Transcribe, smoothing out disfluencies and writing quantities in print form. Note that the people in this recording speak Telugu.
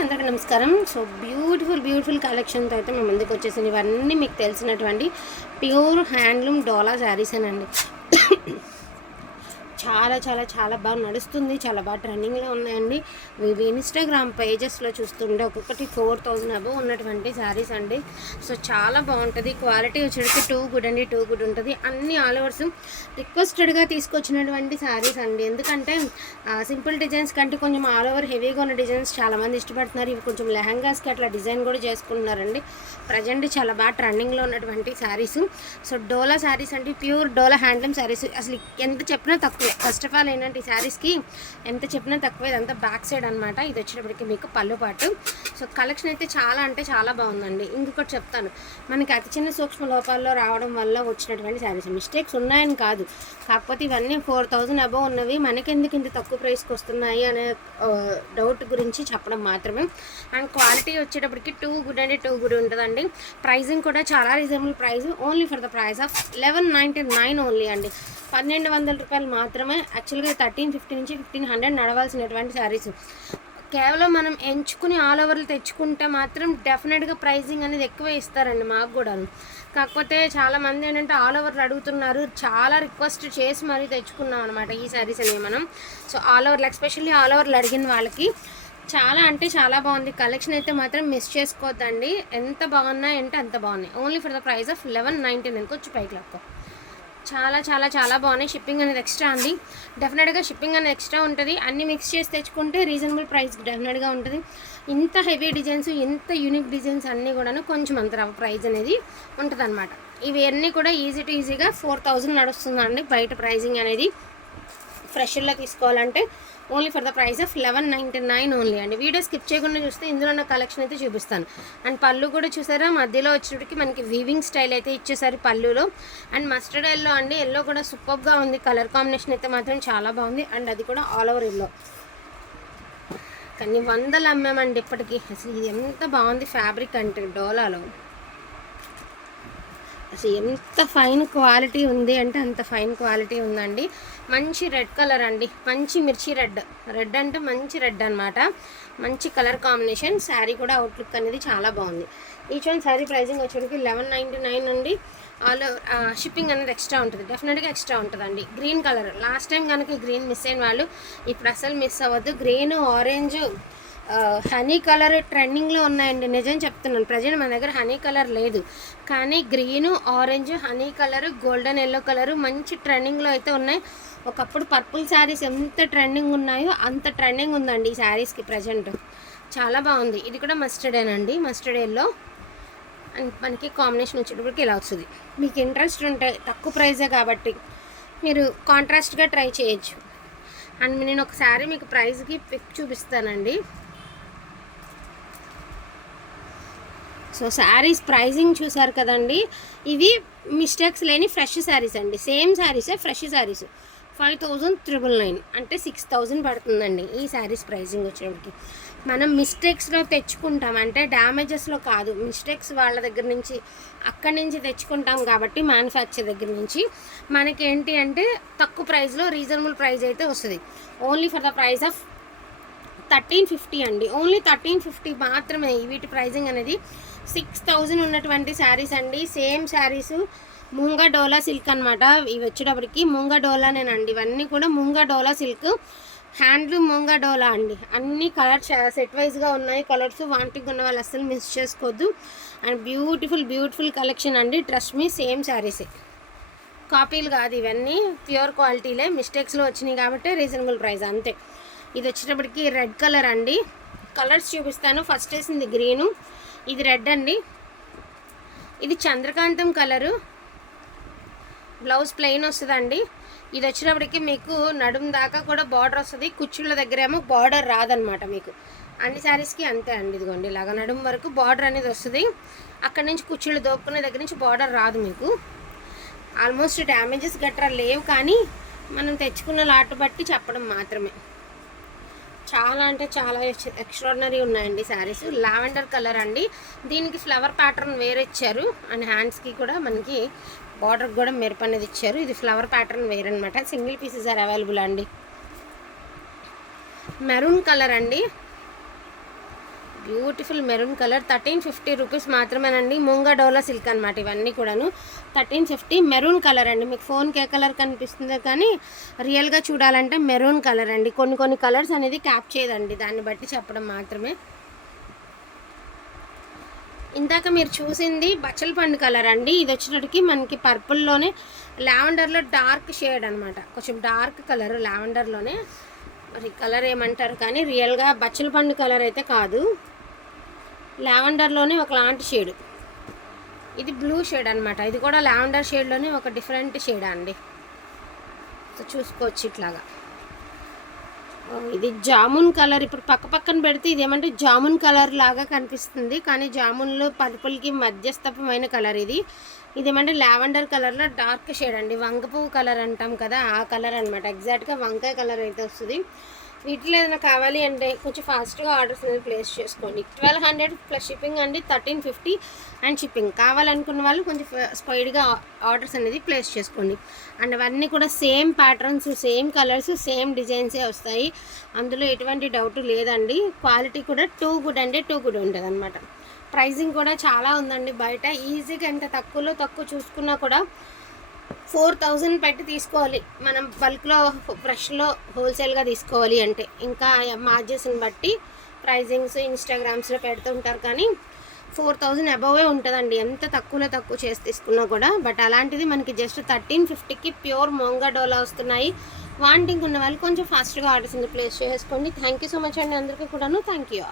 అందరికీ నమస్కారం. సో బ్యూటిఫుల్ కలెక్షన్తో అయితే మేము ముందుకు వచ్చేసాను. ఇవన్నీ మీకు తెలిసినటువంటి ప్యూర్ హ్యాండ్లూమ్ డోలా శారీసేనండి. చాలా చాలా చాలా బాగా నడుస్తుంది, చాలా బాగా ట్రెండింగ్లో ఉన్నాయండి. ఇవి ఇన్స్టాగ్రామ్ పేజెస్లో చూస్తుంటే ఒక్కొక్కటి 4000 అబవ్ ఉన్నటువంటి శారీస్ అండి. సో చాలా బాగుంటుంది. క్వాలిటీ వచ్చేటికి టూ గుడ్ ఉంటుంది. అన్ని ఆల్ ఓవర్స్ రిక్వెస్టెడ్గా తీసుకొచ్చినటువంటి శారీస్ అండి. ఎందుకంటే సింపుల్ డిజైన్స్ కంటే కొంచెం ఆల్ ఓవర్ హెవీగా ఉన్న డిజైన్స్ చాలామంది ఇష్టపడుతున్నారు. ఇవి కొంచెం లెహంగాస్కి అట్లా డిజైన్ కూడా చేసుకుంటున్నారండి. ప్రజెంట్ చాలా బాగా ట్రెండింగ్లో ఉన్నటువంటి శారీస్. సో డోలా శారీస్ అంటే ప్యూర్ డోలా హ్యాండ్లూమ్ శారీస్. అసలు ఎంత చెప్పినా తక్కువే. ఫస్ట్ ఆఫ్ ఆల్ ఏంటంటే ఈ శారీస్కి ఎంత చెప్పినా తక్కువ. ఇదంతా బ్యాక్ సైడ్ అనమాట. ఇది వచ్చేటప్పటికి మీకు పళ్ళు పాటు. సో కలెక్షన్ అయితే చాలా అంటే చాలా బాగుందండి. ఇంకొకటి చెప్తాను, మనకి అతి చిన్న సూక్ష్మ లోపాల్లో రావడం వల్ల వచ్చినటువంటి శారీస్. మిస్టేక్స్ ఉన్నాయని కాదు, కాకపోతే ఇవన్నీ 4000 అబవ్ ఉన్నవి మనకెందుకు ఇంత తక్కువ ప్రైస్కి వస్తున్నాయి అనే డౌట్ గురించి చెప్పడం మాత్రమే. అండ్ క్వాలిటీ వచ్చేటప్పటికి టూ గుడ్ ఉంటుందండి. ప్రైజింగ్ కూడా చాలా reasonable price. Only for the price of 1199 only అండి. 1200 రూపాయలు మాత్రమే. యాక్చువల్గా 1350 నుంచి 1500 నడవాల్సినటువంటి శారీస్. కేవలం మనం ఎంచుకుని ఆల్ ఓవర్లు తెచ్చుకుంటే మాత్రం డెఫినెట్గా ప్రైజింగ్ అనేది ఎక్కువ ఇస్తారండి మాకు కూడాను. కాకపోతే చాలామంది ఏంటంటే ఆల్ ఓవర్లు అడుగుతున్నారు. చాలా రిక్వెస్ట్ చేసి మరీ తెచ్చుకున్నాం అనమాట ఈ శారీస్ అనేవి మనం. సో ఆల్ ఓవర్లు, ఎస్పెషల్లీ ఆల్ ఓవర్లు అడిగిన వాళ్ళకి చాలా అంటే చాలా బాగుంది. కలెక్షన్ అయితే మాత్రం మిస్ చేసుకోవద్దండి. ఎంత బాగున్నాయి అంటే అంత బాగున్నాయి. Only for the price of 1199. కొంచెం పైకి లెక్క. చాలా చాలా చాలా బాగున్నాయి. షిప్పింగ్ అనేది ఎక్స్ట్రా అండి. డెఫినెట్గా షిప్పింగ్ అనేది ఎక్స్ట్రా ఉంటుంది. అన్నీ మిక్స్ చేసి తెచ్చుకుంటే రీజనబుల్ ప్రైస్ డెఫినెట్గా ఉంటుంది. ఇంత హెవీ డిజైన్స్, ఇంత యూనిక్ డిజైన్స్ అన్నీ కూడాను కొంచెం అంత ప్రైస్ అనేది ఉంటుంది అనమాట. ఇవన్నీ కూడా ఈజీగా 4000 నడుస్తుందండి బయట ప్రైజింగ్ అనేది. ఫ్రెషర్లో తీసుకోవాలంటే only for the price of 1199 only అండి. వీడియో స్కిప్ చేయకుండా చూస్తే ఇందులో ఉన్న కలెక్షన్ అయితే చూపిస్తాను. అండ్ పళ్ళు కూడా చూసారా, మధ్యలో వచ్చేటికి మనకి వీవింగ్ స్టైల్ అయితే ఇచ్చేసారు పళ్ళులో. అండ్ మస్టర్డ్ ఎల్లో అండి. ఎల్లో కూడా సూపర్గా ఉంది. కలర్ కాంబినేషన్ అయితే మాత్రం చాలా బాగుంది. అండ్ అది కూడా ఆల్ ఓవర్ ఎల్లో. కానీ 100 అమ్మామండి ఇప్పటికీ. అసలు ఇది ఎంత బాగుంది ఫ్యాబ్రిక్ అంటే డోలాలో. అసలు ఎంత ఫైన్ క్వాలిటీ ఉంది అంటే అంత ఫైన్ క్వాలిటీ ఉందండి. మంచి రెడ్ కలర్ అండి. మంచి మిర్చి రెడ్ అంటే మంచి రెడ్ అనమాట. మంచి కలర్ కాంబినేషన్. శారీ కూడా అవుట్లుక్ అనేది చాలా బాగుంది. ఈచ్ వన్ శారీ ప్రైజింగ్ వచ్చేటికి 1199 అండి. ఆల్ షిప్పింగ్ అనేది ఎక్స్ట్రా ఉంటుంది. డెఫినెట్గా ఎక్స్ట్రా ఉంటుందండి. గ్రీన్ కలర్, లాస్ట్ టైం కనుక గ్రీన్ మిస్ అయిన వాళ్ళు ఇప్పుడు అసలు మిస్ అవ్వద్దు. గ్రీన్, ఆరెంజ్, హనీ కలర్ ట్రెండింగ్లో ఉన్నాయండి. నిజం చెప్తున్నాను. ప్రజెంట్ మన దగ్గర హనీ కలర్ లేదు, కానీ green, orange, honey colour, golden yellow colour మంచి ట్రెండింగ్లో అయితే ఉన్నాయి. ఒకప్పుడు పర్పుల్ శారీస్ ఎంత ట్రెండింగ్ ఉన్నాయో అంత ట్రెండింగ్ ఉందండి ఈ శారీస్కి ప్రజెంట్. చాలా బాగుంది. ఇది కూడా మస్టర్డేనండి. Mustard yellow. అండ్ మనకి కాంబినేషన్ వచ్చేటప్పటికి ఇలా వస్తుంది. మీకు ఇంట్రెస్ట్ ఉంటే తక్కువ ప్రైజే కాబట్టి మీరు కాంట్రాస్ట్గా ట్రై చేయొచ్చు. అండ్ నేను ఒక శారీ మీకు ప్రైస్కి పిక్ చూపిస్తానండి. సో శారీస్ ప్రైజింగ్ చూసారు కదండి. ఇవి మిస్టేక్స్ లేని ఫ్రెష్ శారీస్ అండి. Same శారీసే fresh saris. 5999 అంటే 6000 పడుతుందండి ఈ శారీస్ ప్రైజింగ్ వచ్చేటికి. మనం మిస్టేక్స్లో తెచ్చుకుంటాం అంటే డ్యామేజెస్లో కాదు, మిస్టేక్స్ వాళ్ళ దగ్గర నుంచి అక్కడి నుంచి తెచ్చుకుంటాం కాబట్టి మ్యానుఫ్యాక్చర్ దగ్గర నుంచి మనకేంటి అంటే తక్కువ ప్రైస్లో రీజనబుల్ ప్రైస్ అయితే వస్తుంది. Only for the price of 1350 అండి. ఓన్లీ 1350 మాత్రమే. వీటి ప్రైజింగ్ అనేది 6000 ఉన్నటువంటి శారీస్ అండి. సేమ్ శారీసు ముంగా డోలా సిల్క్ అనమాట. ఇవి వచ్చేటప్పటికి ముంగా డోలానేనండి. ఇవన్నీ కూడా ముంగా డోలా సిల్క్, హ్యాండ్లూమ్ ముంగా డోలా అండి. అన్ని కలర్స్ సెట్ వైజ్గా ఉన్నాయి. కలర్స్ వాంటింగ్ ఉన్న వాళ్ళు అస్సలు మిస్ చేసుకోవద్దు. అండ్ బ్యూటిఫుల్ కలెక్షన్ అండి. ట్రస్ట్ మీ, సేమ్ శారీసే, కాపీలు కాదు ఇవన్నీ. ప్యూర్ క్వాలిటీలే. మిస్టేక్స్లో వచ్చినాయి కాబట్టి రీజనబుల్ ప్రైస్ అంతే. ఇది వచ్చేటప్పటికి రెడ్ కలర్ అండి. కలర్స్ చూపిస్తాను. ఫస్ట్ వేసింది గ్రీను, ఇది రెడ్ అండి. ఇది చంద్రకాంతం కలరు. బ్లౌజ్ ప్లెయిన్ వస్తుందండి. ఇది వచ్చేటప్పటికి మీకు నడుము దాకా కూడా బార్డర్ వస్తుంది. కుచ్చుళ్ళ దగ్గర ఏమో బార్డర్ రాదనమాట మీకు. అన్ని శారీస్కి అంతే అండి. ఇదిగోండి ఇలాగ నడుము వరకు బార్డర్ అనేది వస్తుంది. అక్కడి నుంచి కుచ్చుళ్ళు దోపుకునే దగ్గర నుంచి బార్డర్ రాదు మీకు. ఆల్మోస్ట్ డ్యామేజెస్ గట్రా లేవు, కానీ మనం తెచ్చుకున్న లాట్ బట్టి చెప్పడం మాత్రమే. చాలా అంటే చాలా ఎక్స్ట్రాడినరీ ఉన్నాయండి శారీస్. లావెండర్ కలర్ అండి. దీనికి ఫ్లవర్ ప్యాటర్న్ వేరే ఇచ్చారు. అండ్ హ్యాండ్స్కి కూడా మనకి బార్డర్ కూడా మెరుపు అనేది ఇచ్చారు. ఇది ఫ్లవర్ ప్యాటర్న్ వేరే అనమాట. సింగిల్ పీసెస్ ఆర్ అవైలబుల్ అండి. మెరూన్ కలర్ అండి. బ్యూటిఫుల్ మెరూన్ కలర్ 1350 రూపీస్ మాత్రమేనండి. ముంగా డోలా సిల్క్ అనమాట ఇవన్నీ కూడాను. 1350 మెరూన్ కలర్ అండి. మీకు ఫోన్కి ఏ కలర్ కనిపిస్తుందో కానీ రియల్గా చూడాలంటే మెరూన్ కలర్ అండి. కొన్ని కలర్స్ అనేది క్యాప్ చేయదండి, దాన్ని బట్టి చెప్పడం మాత్రమే. ఇందాక మీరు చూసింది బచ్చల పండు కలర్ అండి. ఇది వచ్చేటప్పటికి మనకి పర్పుల్లోనే లావెండర్లో డార్క్ షేడ్ అనమాట, కొంచెం డార్క్ కలర్ లావెండర్లోనే. మరి కలర్ ఏమంటారు కానీ రియల్గా బచ్చల పండు కలర్ అయితే కాదు, లావెండర్లోనే ఒకలాంటి షేడ్. ఇది బ్లూ షేడ్ అనమాట. ఇది కూడా లావెండర్ షేడ్లోనే ఒక డిఫరెంట్ షేడ్ అండి. సో చూసుకోవచ్చు ఇట్లాగా. ఇది జామున్ కలర్. ఇప్పుడు పక్కన పెడితే ఇదేమంటే జామున్ కలర్ లాగా కనిపిస్తుంది, కానీ జామున్లో పర్పుల్కి మధ్యస్థమైన కలర్ ఇది. ఇదేమంటే లావెండర్ కలర్లో డార్క్ షేడ్ అండి. వంగ పువ్వు కలర్ అంటాం కదా, ఆ కలర్ అనమాట. ఎగ్జాక్ట్గా వంకాయ కలర్ అయితే వస్తుంది. వీటిలో ఏదైనా కావాలి అంటే కొంచెం ఫాస్ట్గా ఆర్డర్స్ అనేది ప్లేస్ చేసుకోండి. 1200 ప్లస్ షిప్పింగ్ అండి, 1350 అండ్ షిప్పింగ్. కావాలనుకున్న వాళ్ళు కొంచెం స్పైడ్గా ఆర్డర్స్ అనేది ప్లేస్ చేసుకోండి. అండ్ అవన్నీ కూడా same patterns, same colours, same డిజైన్సే వస్తాయి, అందులో ఎటువంటి డౌట్ లేదండి. క్వాలిటీ కూడా టూ గుడ్ అంటే టూ గుడ్ ఉంటుంది అనమాట. ప్రైజింగ్ కూడా చాలా ఉందండి. బయట ఈజీగా ఎంత తక్కువ చూసుకున్నా కూడా 4000 పెట్టి తీసుకోవాలి మనం బల్క్లో, ఫ్రెష్లో, హోల్సేల్గా తీసుకోవాలి అంటే. ఇంకా మార్జెస్ని బట్టి ప్రైజింగ్స్ ఇన్స్టాగ్రామ్స్లో పెడుతుంటారు, కానీ 4000 అబవే ఉంటుందండి ఎంత తక్కువ చేసి తీసుకున్నా కూడా. బట్ అలాంటిది మనకి జస్ట్ 1350కి ప్యూర్ మోంగా డోలా వస్తున్నాయి. వాంటింగ్ ఉన్న వాళ్ళు కొంచెం ఫాస్ట్గా ఆర్డర్స్ ప్లేస్ చేసుకోండి. థ్యాంక్ యూ సో మచ్ అండి అందరికీ కూడాను. Thank you.